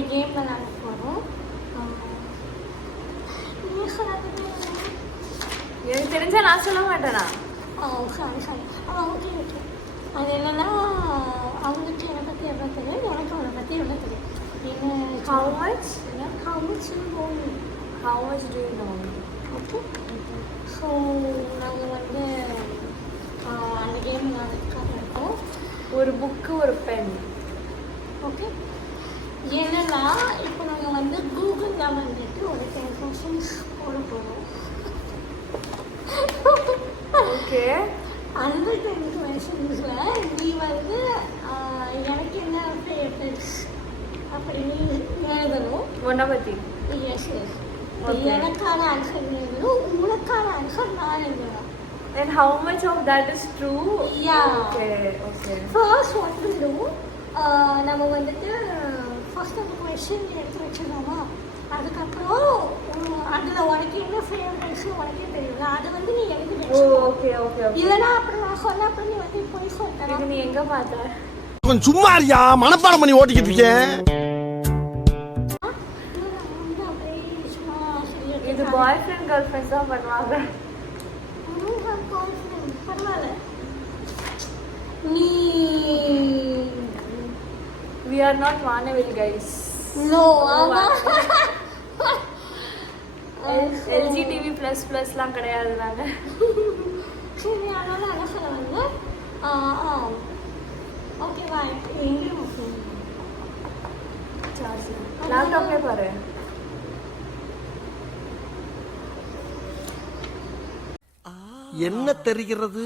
ஒரு கேம் விளையாட போகிறோம். எனக்கு தெரிஞ்சா நான் சொல்ல மாட்டேனா? Sorry okay okay. அது என்னென்னா அவங்களுக்கு என்னை பற்றி எவ்வளோ தெரியும், எனக்கு அவனை பற்றி எவ்வளோ தெரியும். என்ன How much you know me? How much do you know me? Okay. So நாங்கள் வந்து அந்த கேம் விளையாடுறதுக்காக இருக்கோம். ஒரு புக்கு ஒரு பென். ஓகே. என்னன்னா இப்போ நாங்கள் வந்து கூகுளில் வந்துட்டு ஒரு 10 கொஸ்டின்ஸ் போட போகிறோம். ஓகே. அந்த 10 கொஸ்டின்ஸில் நீ வந்து எனக்கு என்ன ஃபேவரட்ஸ் அப்படின்னு எழுதணும். ஒன்றை பற்றி? எஸ். எனக்கான ஆன்சர் எழுதணும், உனக்கான ஆன்சர் நான் எழுதணும். And how much of that is true? Yeah. Okay. First what we do, நம்ம வந்துட்டு ஃபர்ஸ்ட் அந்த கொஸ்டின் எடுத்து வச்சிடலாமா, அதுக்கப்புறம் அதில் உனக்கு என்ன ஃபேவரட்ஸ் உனக்கே தெரியல, அதை வந்து நீ எழுதி வச்சுக்கோ. ஓகே. இல்லைன்னா அப்புறம் நான் சொன்ன அப்புறம் நீ வந்து போய் சொல்லிட்டேன். இது நீ எங்கே பார்த்த? கொஞ்சம் சும்மா இருக்கியா, மனப்பாடம் பண்ணி ஓட்டிக்கிட்டு இருக்கேன். இது பாய் ஃப்ரெண்ட் கேர்ள் ஃப்ரெண்ட்ஸ் தான் பண்ணுவாங்க. பரவாயில்ல. நீ we are not Vanavil guys. No. LGTB++லாம் கிடையாது நாங்க. சரி, அதனால என்ன சொல்ல வந்து ஓகேவா? எங்கே லேப்டாப்லேயே பாரு. என்ன தெரிகிறது?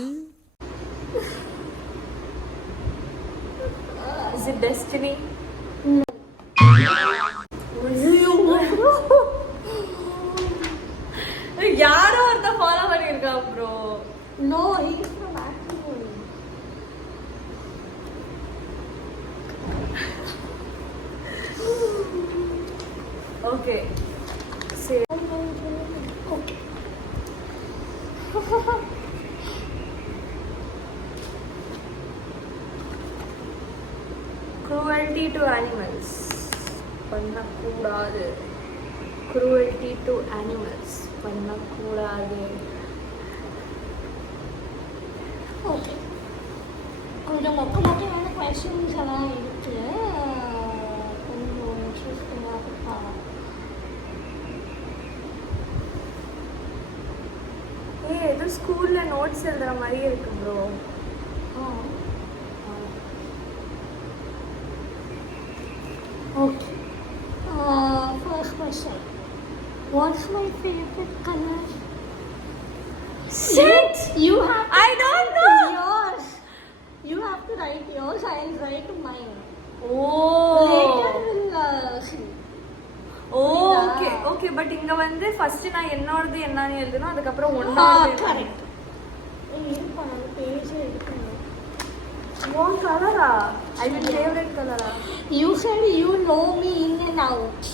Is it destiny? யாரோ ஒருத்த ஃபாலோ பண்ணிருக்கா bro. No, he is from matrimony. Okay. Say. Okay. Cruelty to animals. பண்ணக்கூடாது. Cruelty to animals. பண்ணக்கூடாது. ஓகே. கொஞ்சம் மொக்கையான கொஸ்டின்ஸ் எல்லாம் இருக்கு. கொஞ்சம் இன்ட்ரெஸ்டிங்காக இருக்கா? ஏதோ ஸ்கூலில் நோட்ஸ் எழுதுற மாதிரியே இருக்கு bro. Okay. First question. What's my favorite color? Shit! You have to I don't know. yours. You have to write yours. I'll write mine. Oh. Later we'll see. Okay. But இங்க வந்து first நான் என்னோடது என்னன்னு எழுதணும், அதுக்கப்புறம் ஒன்னோடது. Correct. இருப்பா, நம்ம page எடுக்கணும். What color? I mean favorite color. You said you know me in and out.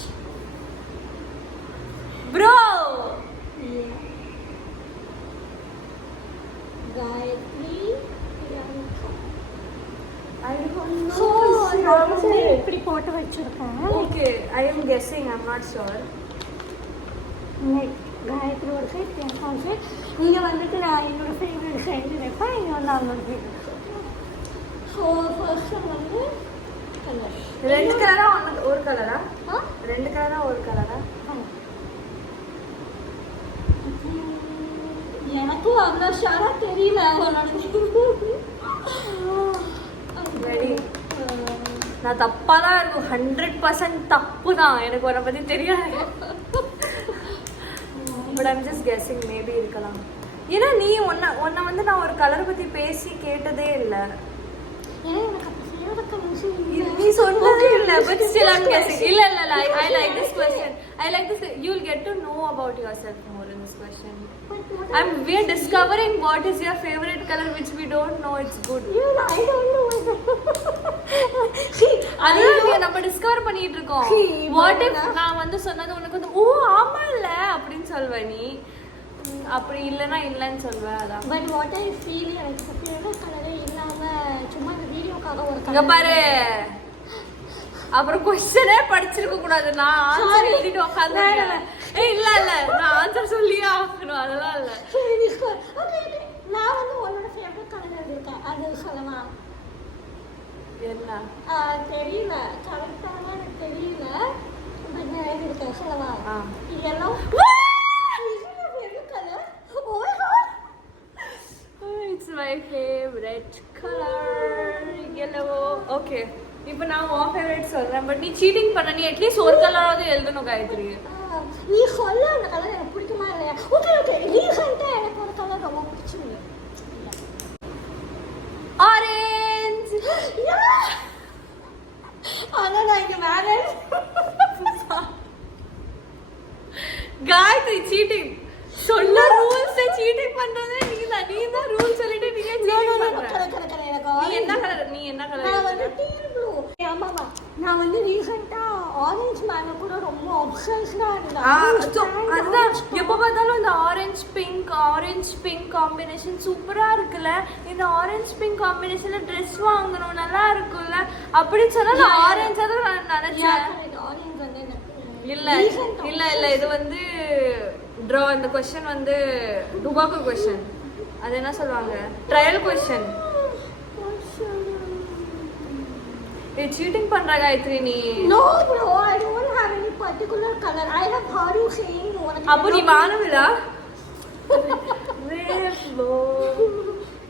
Bro. Yeah. Gayatri. I don't know. So, நான் வந்து இப்படி போட்டு வச்சிருக்கேன். Okay, I am guessing. I'm not sure. Gayatri ஒரு சைட், ஒரு சைட். இங்கே வந்துட்டு நான் என்னோட ஃபேவரட் சைடு வைப்பேன், இங்கே வந்து அவங்களோட ஃபேவரட். ஸோ ஃபர்ஸ்ட் வந்து கலர். ரெண்டு கலரா ஒரு கலரா? ரெண்டு கலரா ஒரு கலரா? எனக்கும் அவ்வளோ ஷாராக தெரியல அவனோட. ரெடி? நான் தப்பா தான் இருக்கும். 100% தப்பு தான். எனக்கு உன்னை பத்தி தெரியாது. But I'm just guessing. Maybe இருக்கலாம். ஏன்னா நீ உன்னை வந்து நான் ஒரு கலர் பத்தி பேசி கேட்டதே இல்லை. நீ சொன்னதே இல்லை. But still I'm guessing. இல்ல I like this question. You'll get to know about yourself more in this question. We are discovering what is your favorite color, which we don't know. It's good. I don't know. அதான் நம்ம discover பண்ணிட்டு இருக்கோம். What if நான் வந்து சொன்னது உனக்கு வந்து ஓ ஆமா இல்ல அப்படின்னு சொல்வ நீ, அப்படி இல்லைன்னா இல்லைன்னு சொல்வேன். அதான். பட் வாட் ஐ ஃபீல், எனக்கு ஃபேவரட் கலரே இல்லாம சும்மா இந்த வீடியோக்காக ஒரு இங்க பாரு. அப்புறம் கொஸ்டினே படிச்சிருக்க கூடாது. நான் ஆன்சர் எழுதிட்டு உட்காந்துருக்கேன். இல்ல நான் ஆன்சர் சொல்லியே ஆகணும். அதெல்லாம் இல்ல. நான் வந்து உன்னோட ஃபேவரட் கலர் எழுதிருக்கேன். அது சொல்லமா? என்ன தெரியல, கரெக்டான எனக்கு தெரியல. பட் நான் எழுதிருக்கேன். சொல்லவா? இதெல்லாம் colour. It's my favourite colour yellow. Okay, இப்போ நான் உன் ஃபேவரட் சொல்றேன். பட் நீ சீட்டிங் பண்ண. நீ அட்லீஸ்ட் ஒரு கலராவது எழுதணும் காயத்ரி. நீ சொல்ல அந்த கலர் எனக்கு பிடிக்குமா இல்லையா? ஓகே ரீசெண்டாக எனக்கு ஒரு கலர் ரொம்ப பிடிச்சிருக்கு. ஆரஞ்சு. ஆனால் நான் இங்கே மேலே காயத்ரி சீட்டிங் சொல்ல ரூல்ஸ் சீட்டிங் பண்றது நீ தான் ரூல் சொல்லிட்டு நீ சீட்டிங் பண்ற. நீ என்ன கலர்? நான் வந்து டீல் ப்ளூ. ஆமாமா, நான் வந்து ரீசெண்டா ஆரஞ்சு மேல கூட ரொம்ப அப்சஷனா இருந்தேன். அதுதான் எப்போ பார்த்தாலும் இந்த ஆரஞ்சு பிங்க் காம்பினேஷன் சூப்பரா இருக்குல்ல. இந்த ஆரஞ்சு பிங்க் காம்பினேஷன்ல ட்ரெஸ் வாங்கணும், நல்லா இருக்கும்ல அப்படின்னு சொன்னா நான் ஆரஞ்சா தான் நினைச்சேன். ஆரஞ்சு வந்து இல்ல இது வந்து ட்ரா. இந்த கொஸ்டின் வந்து டுபாக்கோ கொஸ்டின். அது என்ன சொல்லுவாங்க, ட்ரையல் கொஸ்டின். சீட்டிங் பண்ற காயத்ரி நீ. No bro, I don't have any particular color. I have heard you saying அப்போ நீ வானவிலா? ரெயின்போ.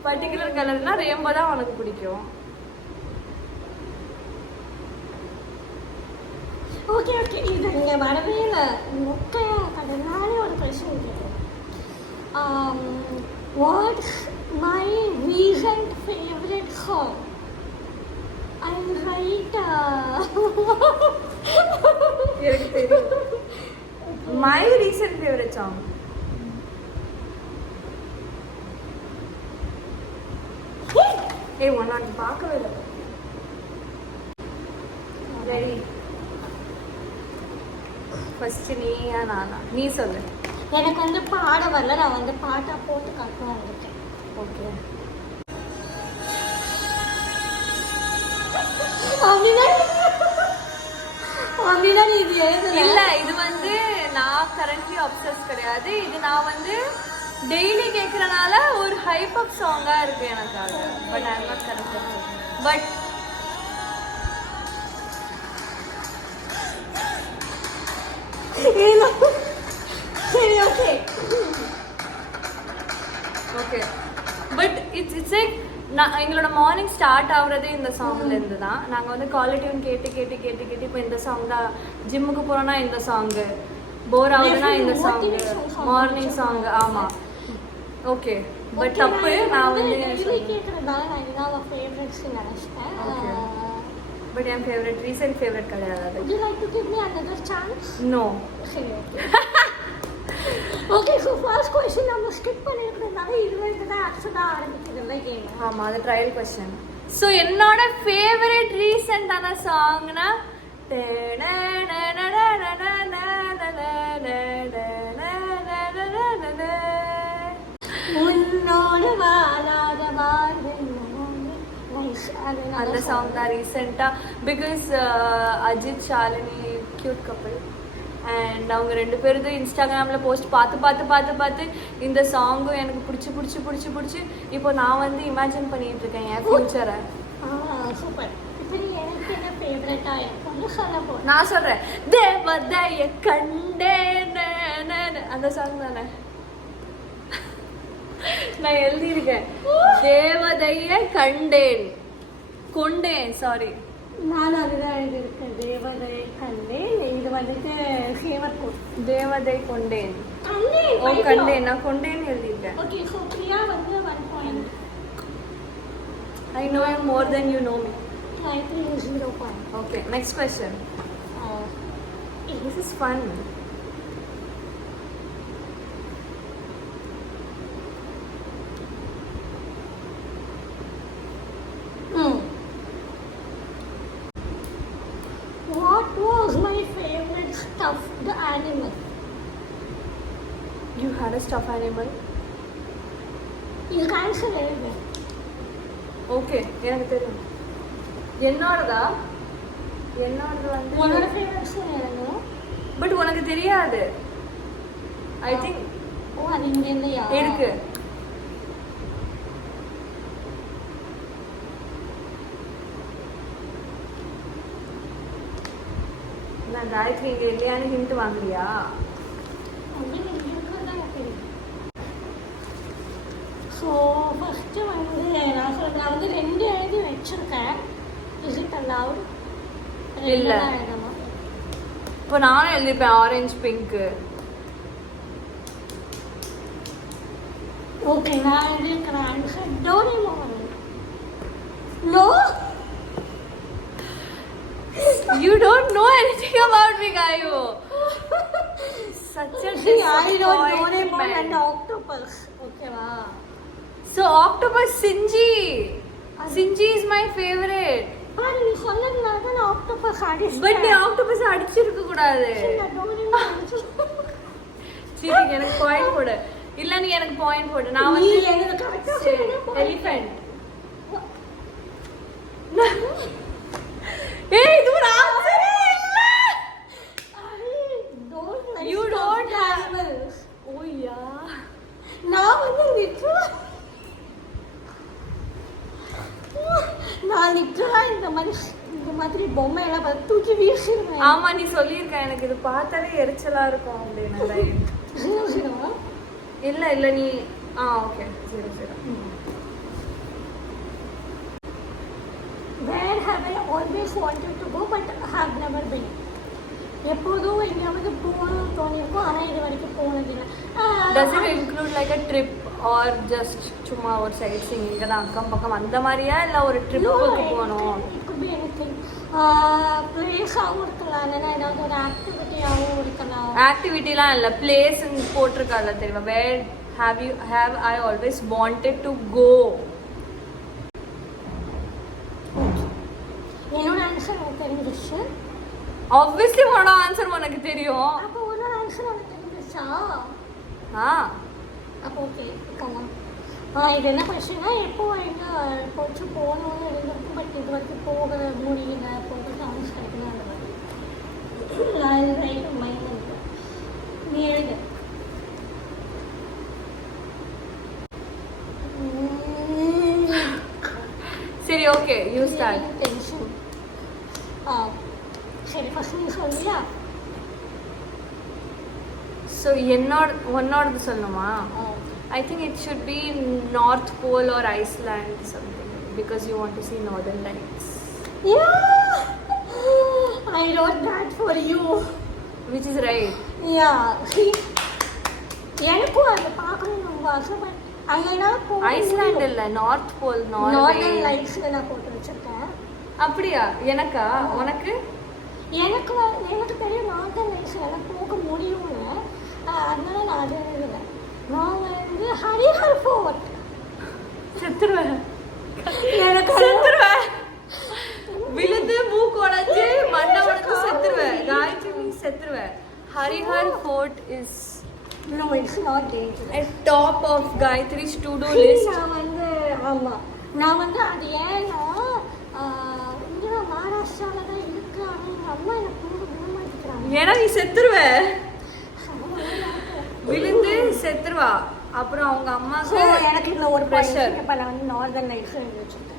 பர்టిక్యులர் கலர்னா ரெயின்போ தான் உனக்கு பிடிக்கும். ஓகே இது நீங்க வரவே இல்லை. மொக்கையா கடனாலே ஒரு கொஸ்டின் கேட்குறேன். Watts my recent favourite song? I'm right. எனக்கு தெரியும். My recent favorite song. ஒன்னா பார்க்கவே இல்லை. ரெடி? ஃபர்ஸ்ட் நீயா நானா? நீ சொல்லு. எனக்கு வந்து பாட வரல, நான் வந்து பாட்டா போட்டு காட்டணும் வந்துட்டேன். ஓகே. இல்ல இது வந்து நான் கரண்ட்லி அப்சஸ் கிடையாது. இது நான் வந்து டெய்லி கேட்கறனால ஒரு ஹைப் அப் சாங்கா இருக்கு எனக்காக. But I am not currently obsessed. But சரி ஓகே பட் இட்ஸ் லைக் நான் எங்களோட மார்னிங் ஸ்டார்ட் ஆகுறதே இந்த சாங்ல இருந்து தான். நாங்கள் வந்து குவாலிட்டியும் கேட்டு இப்போ இந்த சாங் தான். ஜிம்முக்கு போகிறோன்னா இந்த சாங்கு, போர் ஆகுதுன்னா இந்த சாங்கு, மார்னிங் சாங். ஆமாம் ஓகே. பட் தப்பு நான் வந்து பட் என் ஃபேவரட் ரீசெண்ட் ஃபேவரட் கிடையாது. No. Okay so first question நம்ம ஸ்கிப் பண்ணிருக்கிறதுனால இதுவரைக்கு தான் ஆக்சுவலாக ஆரம்பிக்கிறதுல கேம். ஆமாம், அது ட்ரையல் கொஸ்டின். ஸோ என்னோட ஃபேவரட் ரீசெண்டான சாங்னா அந்த சாங் தான் ரீசெண்டாக. Because Ajith Shalini cute couple and அவங்க ரெண்டு பேரும் இன்ஸ்டாகிராமில் போஸ்ட் பார்த்து இந்த சாங்கும் எனக்கு பிடிச்சி இப்போ நான் வந்து இமேஜின் பண்ணிட்டு இருக்கேன் என் ஃபியூச்சரை. சூப்பர். நான் சொல்றேன் தேவதைய கண்டேன் அந்த சாங் தானே நான் எழுதியிருக்கேன். தேவதைய கொண்டேன் சாரி நான் அதுதான் எழுதியிருக்கேன். தேவதை கண்டேன். இது வந்துட்டு ஃபேவரட் கோட். தேவதை கொண்டேன். கண்டேன் நான் கொண்டேன் எழுதியிருக்கேன். ஓகே ஸோ பிரியா வந்து 1 point. I know you more than you know me. I think 0 point. Okay, next question. This is fun. What was my favorite stuffed animal? You had a stuffed animal? You can't say anything. Okay, எனக்கு தெரியும். என்னோடதா என்னோட வந்து உன்னோட favourite food எனக்கு but உனக்கு தெரியாது. I think oh அது இங்க இல்லையா இருக்கு. நான் காயத்ரி இங்க இல்லையான்னு ஹிண்ட் வாங்குறியா? ஸோ ஃபஸ்ட்டு வந்து நான் சொல்கிறேன், நான் வந்து 2 எழுதி வச்சுருக்கேன். Is it allowed? இல்ல. இப்போ நானும் எழுதிப்பேன் ஆரஞ்சு பிங்க்கு. ஓகே நான் எழுதியிருக்கிற answer Doraemon. No You don't know anything about me, Gayu. Such a I don't Doraemon and disappointment. octopus. ஓகேவா? So octopus Shinji. Shinji is my favorite. பாரு நீ சொன்னதுனால தான் நான் ஆக்டோபஸ் அடிச்சேன். But நீ octopus அடிச்சிருக்க கூடாது. நான் டோரேமோன் அடிச்சேன். சரி எனக்கு பாயிண்ட் போடு. இல்ல நீ எனக்கு பாயிண்ட் போடு. நான் வந்து நீ எனக்கு கரெக்ட்டா சொன்னா எலிஃபண்ட். ஏய் இது ஒரு ஆன்சரே இல்ல. You don't have animals. Oh yeah. நான் வந்து லிட்டரலா இந்த மாதிரி பொம்மை எல்லாம் பார்த்து தூக்கி வீசிடுவேன். ஆமா நீ சொல்லியிருக்க எனக்கு இது பார்த்தாலே எரிச்சலா இருக்கும் அப்படின்னு. இல்ல இல்ல நீ ஓகே சரி சரி. Where have I always wanted to go but have never been? எப்போதும் எங்கேயாவது போகணும்னு தோணிருக்கும், ஆனால் இது வரைக்கும் போனதில்லை. Does it include like a trip or just சும்மா ஒரு சைட் சீயிங் இங்கே தான் அக்கம் பக்கம் அந்த மாதிரியா இல்லை ஒரு ட்ரிப்புக்கு போகணும்? It could be anything. பிளேஸாகவும் இருக்கலாம், இல்லைன்னா ஏதாவது ஒரு ஆக்டிவிட்டியாகவும் இருக்கலாம். ஆக்டிவிட்டிலாம் இல்லை, பிளேஸ்ன்னு போட்டிருக்கால தெரியுமா? Where have I always wanted to go? என்னோட ஆன்சர் எனக்கு தெரிஞ்சிருச்சு. Obviously உன்னோட ஆன்சர் உனக்கு தெரியும். அப்போ உன்னோட ஆன்சர் எனக்கு தெரிஞ்சிருச்சா? அப்போ ஓகே கமா. இது என்ன கொஸ்டின்னா எப்போ எங்கே போச்சு போகணும்னு இருந்திருக்கும், பட் இது வரைக்கும் போக முடியல, போக சான்ஸ் கிடைக்கணும் அந்த மாதிரி. ரைட் மைண்ட் வந்து நீ எழுது. சரி ஓகே யூ ஸ்டார்ட். டென்ஷன். சரி ஃபர்ஸ்ட் நீ சொல்லியா? ஸோ உன்னோடது சொல்லணுமா? I think it should be North Pole or Iceland something because you want to see northern lights. Yeah, I wrote that for you. Which is right. Yeah, see, எனக்கும் அதை பார்க்கணும்னு ரொம்ப ஆசை. But அங்கே island இல்லை, north pole, northern லைட்ஸில் நான் போட்டு வச்சுருக்கேன். அப்படியா? எனக்கா? உனக்கு? எனக்கு தெரியும் நார்தர்ன் லைட்ஸில் எனக்கு போக முடியும்னு, அதனால நான் அது எழுதலை. நான் வந்து ஹரிஹர் ஃபோர்ட். செத்துருவேன், எனக்கு செத்துருவேன், விழுந்து மூக்கு உடைச்சு மண்ணை உடைச்சு செத்துருவேன். காயத்ரி செத்துருவேன். Harihar fort is No, it's not dangerous. at top of Gayatri's to-do list. நான் வந்து அது ஏன்னா இங்கே மகாராஷ்டிராவில் தான் இருக்கு, ஆனால் எங்கள் அம்மா எனக்கு போக விட மாட்டேங்கிறாங்க. ஏன்னா நீ செத்துருவ, விழுந்து செத்துருவா. அப்புறம் அவங்க அம்மாக்கு எனக்கு இதில் ஒரு ப்ரெஷர். இப்போ நான் வந்து நார்தர்ன் லைட்ஸ் எழுதி வச்சுருக்கேன்.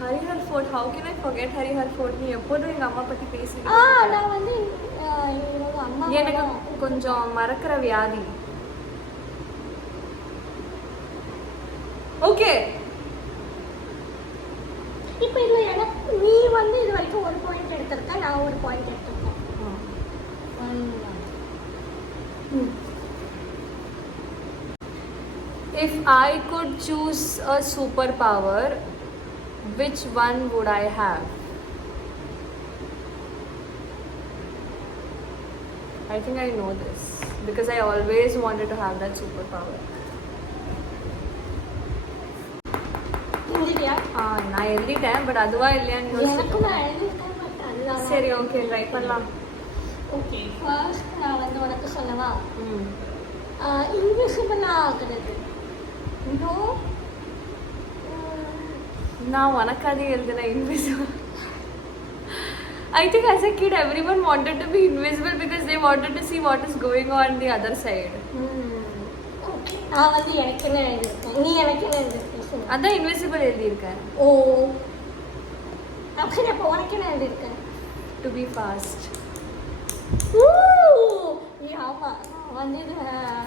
Harihar fort, how can I forget Harihar fort? நீ எப்போதும் எங்கள் அம்மா பற்றி பேசுறீங்க. நான் வந்து அம்மா எனக்கு கொஞ்சம் மறக்கிற வியாதி. ஓகே இப்போ இதில் எனக்கு நீ வந்து இது வரைக்கும் ஒரு பாயிண்ட் எடுத்திருக்க, நான் ஒரு பாயிண்ட் எடுத்திருக்கேன். If I could choose a superpower, which one would I have? I think I know this because I always wanted to have that superpower. நான் எழுதிட்டேன், பட் அதுவா இல்லையான்னு யோசிச்சேன். சரி ஓகே ட்ரை பண்ணலாம். ஓகே ஃபர்ஸ்ட் நான் வந்து உனக்கு சொல்லவா? இன்விசிபிளாக ஆகுறது. நோ, நான் உனக்காக எழுதுனேன் invisible. I think as a kid everyone wanted to be invisible because they wanted to see what is going on the other side. Okay நான் வந்து எனக்கு என்ன எழுதியிருக்கேன் நீ எனக்கு என்ன எழுதியிருக்கேன் அதான் இன்விசிபிள் எழுதியிருக்கேன். ஓ அப்படி அப்போ உனக்கு என்ன எழுதியிருக்கேன் டு பி ஃபாஸ்ட். ஆமாம் வந்து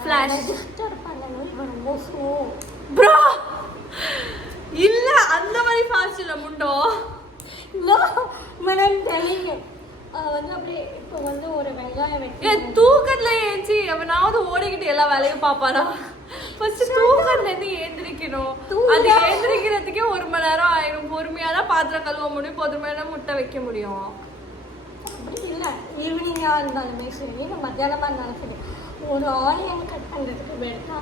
Flash. ரெஜிஸ்டர் பண்ணணும் இவன் ரொம்ப ஸ்லோ ப்ரோ இல்ல அந்த மாதிரி ஃபாஸ்ட் இல்ல முண்டோ. நோ மனம் தெளிங்க வந்து அப்படியே இப்போ வந்து ஒரு வெங்காயம் ஏ தூக்கத்துல ஏஞ்சி அவனாவது ஓடிக்கிட்டு எல்லா வேலையும் பாப்பானா? ஃபர்ஸ்ட் தூக்கத்துல இருந்து ஏந்திரிக்கணும். அது ஏந்திரிக்கிறதுக்கே 1 மணி நேரம் ஆயிடும். பொறுமையா தான் பாத்திரம் கழுவ முடியும், பொறுமையா தான் முட்டை வைக்க முடியும். அப்படி இல்லை ஈவினிங்காக இருந்தாலுமே சரி இல்லை மத்தியானமாக இருந்தாலும் சரி ஒரு ஆனியன் கட் பண்ணுறதுக்கு வேட்டா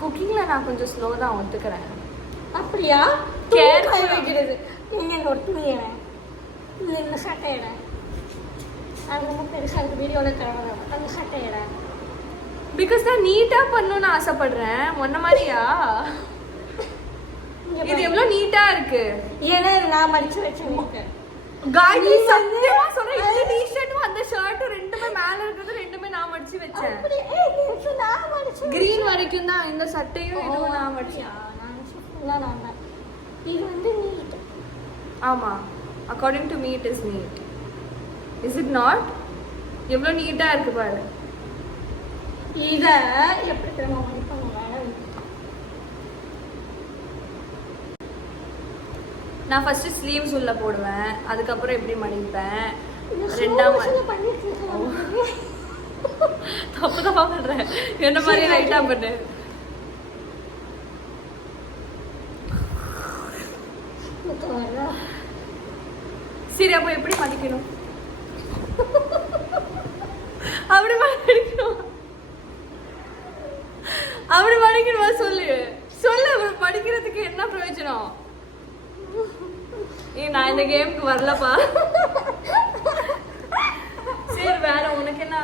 குக்கிங்ல நான் கொஞ்சம் ஸ்லோ தான் ஒத்துக்கிறேன். அப்படியா Care கை வைக்கிறது நீங்கள் ஒரு துணியிறேன் இது இந்த சட்டையிறேன் அது ரொம்ப பெருசாக இருக்குது வீடியோவில் தர அந்த சட்டையிறேன் பிகாஸ் நான் நீட்டா பண்ணணும்னு ஆசைப்படுறேன். முன்ன மாதிரியா? இது எவ்வளவு நீட்டா இருக்கு. ஏன்னா இது நான் மடிச்சு வச்சேன் காயத்ரி சத்தியமா சொல்றேன், இந்த டி-ஷர்ட்டும் அந்த ஷர்ட்டும் ரெண்டுமே மேல இருக்கிறது ரெண்டுமே நான் மடிச்சு வச்சேன். கிரீன் வரைக்கும் தான் இந்த சட்டையும் இதுவும் நான் மடிச்சேன். இது வந்து நீட் ஆமா according to me it is neat. Is it not? எவ்வளவு நீட்டா இருக்கு பாரு. இதை எப்படி திரும்ப மடிப்பாங்க நான் ஃபர்ஸ்ட் ஸ்லீவ்ஸ் உள்ள போடுவேன், அதுக்கப்புறம் எப்படி மடிப்பேன். ரெண்டாம் தப்பு தப்பா பண்றேன். என்ன மாதிரி ரைட்டா பண்ணு. சரி அப்போ எப்படி மடிக்கணும்? அப்படி மடிக்கணும் அப்படி மடிக்கணுமா? சொல்லு சொல்லு. மடிக்கிறதுக்கு என்ன பிரயோஜனம்? நான் இந்த கேமுக்கு வரலப்பா. சரி வேற உனக்கு என்ன?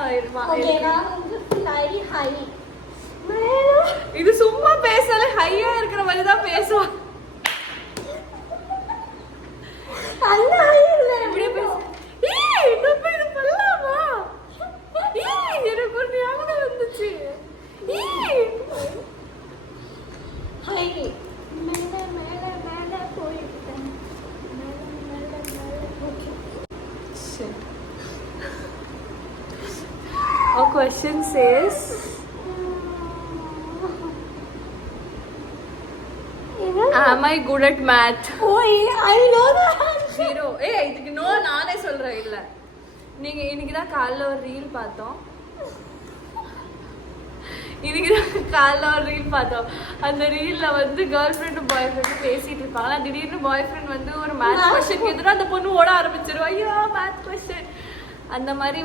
இது சும்மா பேசாலே ஹையா இருக்கிற மாதிரி தான் பேசுவான். இப்படியே பேச. நம்ம இது பண்ணலாமா? எனக்கு ஒரு ஞாபகம் வந்துச்சு. Our question says, am I good at math? Oh, I know that. 0. இதுக்கு நோ நானே சொல்றேன். இல்ல நீங்க இன்னைக்கு தான் காலைல ஒரு ரீல் பார்த்தோம். அந்த ரீல்ல வந்து கேர்ள் ஃப்ரெண்டும் பாய் ஃப்ரெண்டும் பேசிட்டு இருப்பாங்க. திடீர்னு பாய் ஃப்ரெண்ட் வந்து ஒரு மேத்ஸ் கொஸ்டின் கேட்டுனா அந்த பொண்ணு ஓட ஆரம்பிச்சிடும். ஐயோ மேத்ஸ் கொஸ்டின் அந்த மாதிரி.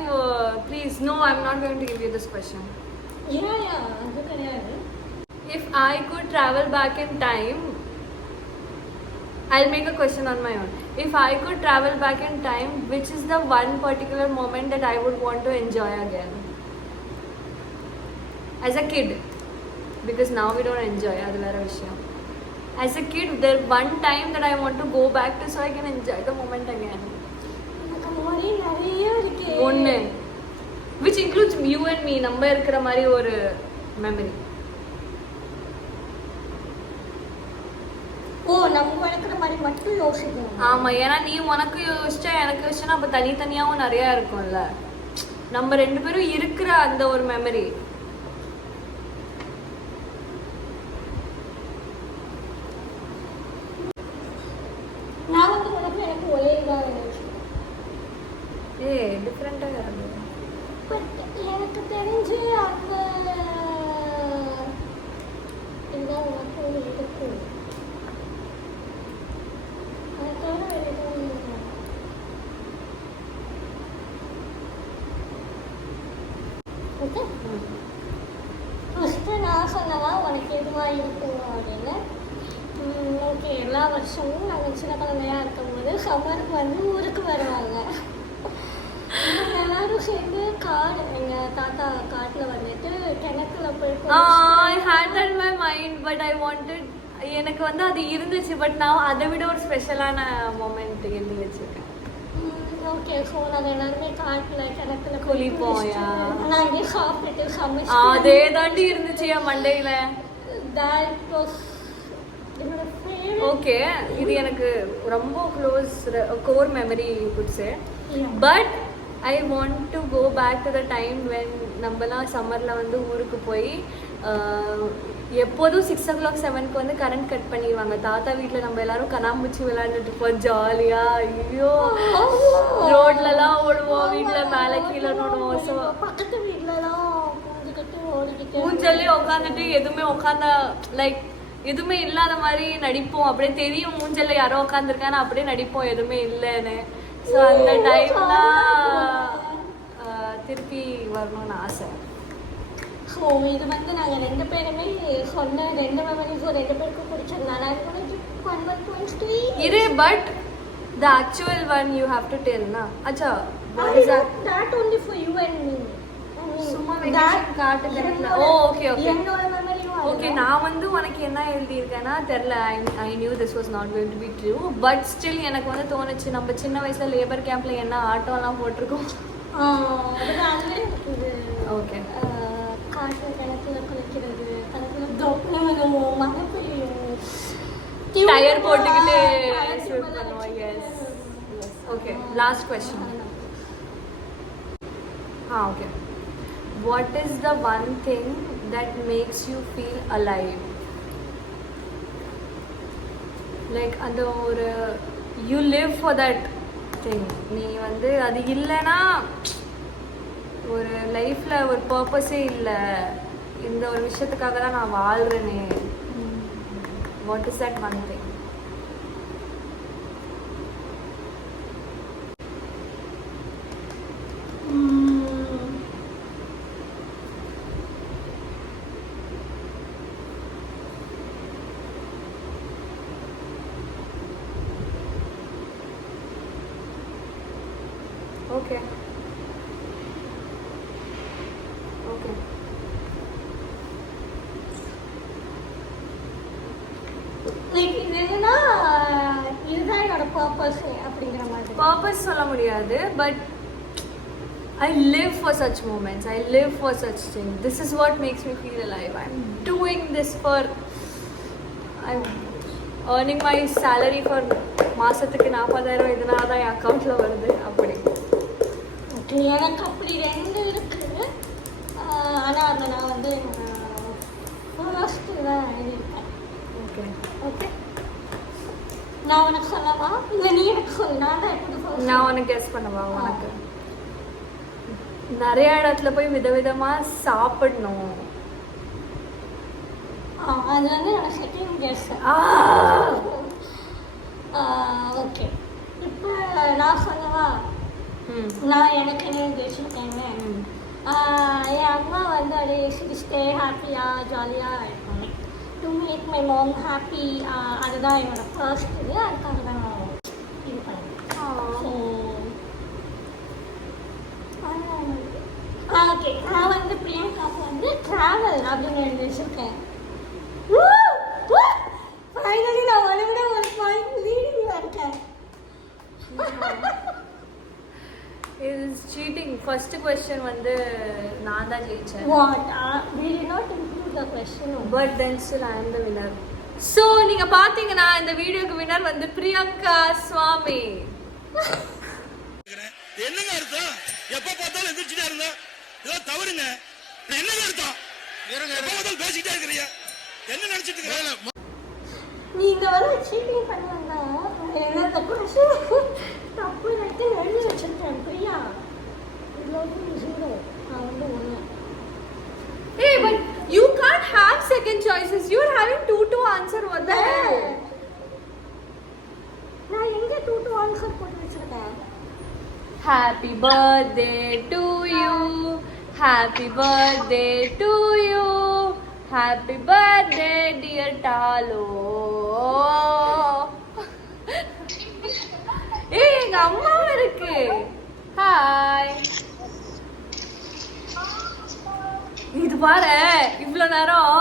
Please no, I am not going to give you this question. அது கிடையாது. If I could travel back in time, I'll make a question on my own. If I could travel back in time, which is the one particular moment that I would want to enjoy again? As a kid, because now we don't enjoy, adu vera vishayam. As a kid, there one time that I want to go back to so I can enjoy the moment again. எனக்கு மாதிரி நிறைய இருக்கு. ஒன்னு which includes you and me, நம்ம இருக்கிற மாதிரி ஒரு memory. ஓ நம்ம இருக்கிற மாதிரி மட்டும் யோசிக்கணும். ஆமா, ஏன்னா நீ உனக்கு யோசிச்சா எனக்கு யோசிச்சா அப்ப தனித்தனியாவும் நிறைய இருக்கும்ல. நம்ம ரெண்டு பேரும் இருக்கிற அந்த ஒரு மெமரி. நான் வந்து உனக்கு எனக்கு ஒரே இதாக இருந்துச்சு. டிஃப்ரெண்டாக இருந்தது. பட் எனக்கு தெரிஞ்சு அந்த இதுதான் உனக்கு இருக்கு. அதை தவிர எதுவும் ஓகே. ஃபஸ்ட்டு நான் சொன்னவா உனக்கு எதுவாக இருக்கும் அப்படின்னு. ஓகே, எல்லா வருஷமும் நாங்கள் சின்ன குழந்தையாக இருக்கும்போது சம்மருக்கு வந்து ஊருக்கு வருவாங்க. எல்லாரும் சேர்ந்து காடு, எங்கள் தாத்தா காட்டில் வந்துட்டு கிணத்துல போய் I had that in my mind, but I wanted எனக்கு வந்து அது இருந்துச்சு, பட் நான் அதை விட ஒரு ஸ்பெஷலான மொமெண்ட் எழுதி வச்சிருக்கேன். ஓகே, ஸோ நாங்கள் எல்லாருமே காட்டில் கிணத்துல குளிப்போம். நான் இங்கே சாப்பிட்டு சமைச்சு அதே தாண்டி இருந்துச்சு என் மண்டையில. என்னோட ஃபேவரட். ஓகே, இது எனக்கு ரொம்ப close core memory good say. But I want to go back to the time when நம்மலாம் சம்மரில் வந்து ஊருக்கு போய் எப்போதும் 6 o'clock 7க்கு வந்து கரண்ட் கட் பண்ணிடுவாங்க. தாத்தா வீட்டில் நம்ம எல்லாரும் கண்ணாமூச்சி விளையாண்டுட்டு இருப்போம் ஜாலியாக. ஐயோ, ரோட்லலாம் ஓடுவோம், வீட்டில் மேலே கீழே ஓடுவோம். ஸோ பக்கத்து வீட்டிலலாம் ஊஞ்சல்லே உட்காந்துட்டு எதுவுமே உட்காந்தா லைக் எதுவுமே இல்லாத மாதிரி நடிப்போம். அப்படியே தெரியும் ஊஞ்சல்ல யாரோ உட்காந்துருக்கான்னு, அப்படியே நடிப்போம் எதுவுமே இல்லைன்னு. ஸோ அந்த டைம்லாம் திருப்பி வரணும்னு ஆசை. ஸோ இது வந்து நாங்கள் 2 பேருமே சொன்ன 2 மெமரிஸும் 2 பேருக்கும் பிடிச்சதுனால இரு. But the actual one you have to tell நா. அச்சா, what is that only for you and me. சும்மா வெக்கேஷன் கார்டு தெரியல. ஓ ஓகே ஓகே என்னோட மெமரியும் ஓகே. நான் வந்து உனக்கு என்ன எழுதியிருக்கேன்னா தெரியல. I knew this was not going to be true. But still எனக்கு வந்து தோணுச்சு, நம்ம சின்ன வயசுல லேபர் கேம்ப்ல என்ன ஆட்டோலாம் போட்டிருக்கோம். ஓகே, காட்டில் கிணத்துல குளிக்கிறது, கிணத்துல தொப்பணும், மழை பெய்யும், டயர் போட்டுக்கிட்டு ஸ்விம் பண்ணுவோம். S okay, last question. Okay, what is the one thing that makes you feel alive? Like அந்த ஒரு you live for that thing. நீ வந்து அது இல்லைன்னா ஒரு லைஃப்ல ஒரு பர்பஸே இல்லை, இந்த ஒரு விஷயத்துக்காக தான் நான் வாழ்றேனே. What is that one thing? Okay. Okay. Like இது என்னன்னா இதுதான் என்னோட பர்பஸ் அப்படிங்கிற மாதிரி. பர்பஸ் சொல்ல முடியாது, but I live for such moments. I live for such things. This is what makes me feel alive. I'm doing this for. I'm earning my salary for மாசத்துக்கு 40,000 இதனால தான் என் அக்கௌண்ட்ல வருது. அப்படி ஓகே, எனக்கு அப்படி 2 இருக்கு. ஆனால் அதை நான் வந்து ஃபர்ஸ்ட்டு தான் எழுதியிருக்கேன். ஓகே ஓகே, நான் உனக்கு சொல்லவா இல்லை நீ எனக்கு சொல்லு? நான் தான் எப்படி நான் உனக்கு கெஸ் பண்ணவா? உனக்கு நிறைய இடத்துல போய் விதவிதமா சாப்பிடணும். அது வந்து என்னோட செகண்ட் கெஸ். ஓகே, இப்போ நான் சொல்லவா? நான் எனக்கு என்ன வச்சுருக்கேங்க, என் அம்மா வந்து அப்படியே சிரிச்சிட்டே ஹாப்பியாக ஜாலியாக இருப்பாங்க. To make my mom happy, அதுதான் என்னோட ஃபர்ஸ்ட் இது. அதுக்காக தான் இது பண்ணேன். ஓகே, நான் வந்து பிரியங்காவுக்கு வந்து ட்ராவல் அப்படின்னு எழுதி வச்சுருக்கேன். ஃபைனலி நான் ஒரு விட ஒரு பாயிண்ட் லீடிங்கில் இருக்கேன். Is seating. ஃபர்ஸ்ட் क्वेश्चन வந்து நான் தான் ஜெயிச்சேன். What? We did not include the question. But then still I am the winner. So நீங்க பாத்தீங்கன்னா இந்த வீடியோக்கு வின்னர் வந்து பிரியங்கா சுவாமி. என்னங்க அர்த்தம்? எப்ப பார்த்தாலும் எந்திரிச்சிட்டே இருந்த இதெல்லாம் தவறுங்க. என்னங்க அர்த்தம்? எப்ப பார்த்தாலும் பேசிட்டே இருக்கீங்க. என்ன நினைச்சிட்டு இருக்கீங்க? நீங்க வந்து சீட்டிங் பண்ணி வந்தா என்னோட கொஸ்டின் தப்பு நட்டு எழுதி வச்சிருக்கேன். பிரியா இவ்வளோ ஜீரோ, நான் வந்து 1. Hey, but you can't have second choices. You are having 2 to answer. What the hell? நான் எங்க 2 to answer போட்டு வச்சிருக்கேன்? Happy birthday to you. Happy birthday to you. Happy birthday dear Talo. ஏய், எங்க அம்மா இருக்கு. ஹாய். இது பாரு, இவ்வளோ நேரம்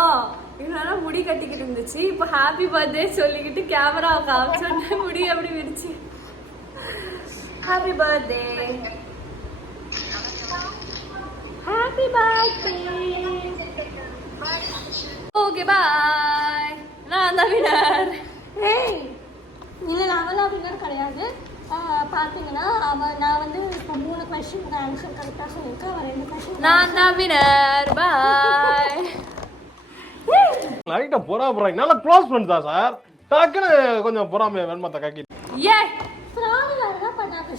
இதனால முடி கட்டிக்கிட்டு இருந்துச்சு. இப்போ ஹாப்பி பர்த்டே சொல்லிக்கிட்டு கேமராவை காமிச்சோன்னே முடி அப்படி விரிச்சு. Happy birthday. Happy birthday. Okay bye. நான் தான் வினர். ஏய் இல்லை அவெல்லாம் வின்னர் கிடையாது. பார்த்தீங்கன்னா நான் வந்து இப்போ 3 கொஸ்டினுக்கு ஆன்சர் கரெக்டாக சொல்லியிருக்கேன். அவன் 2 கொஸ்டின். நான் தான் வினர். பாய். லைட்டா பொறாம நல்லா க்ளோஸ் ஃப்ரெண்ட்ஸ் தான் சார். டக்குன்னு கொஞ்சம் பொறாம வெண்மத்தை கக்கி. ஏ ஃப்ராட் வேறு பண்ணாங்க.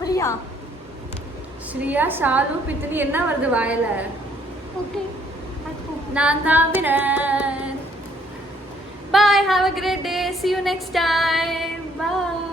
பிரியா ஸ்ரீயா ஷாலு பித்னி என்ன வருது வாயில? ஓகே நான் தான் வினர். Bye, have a great day. See you next time. Bye.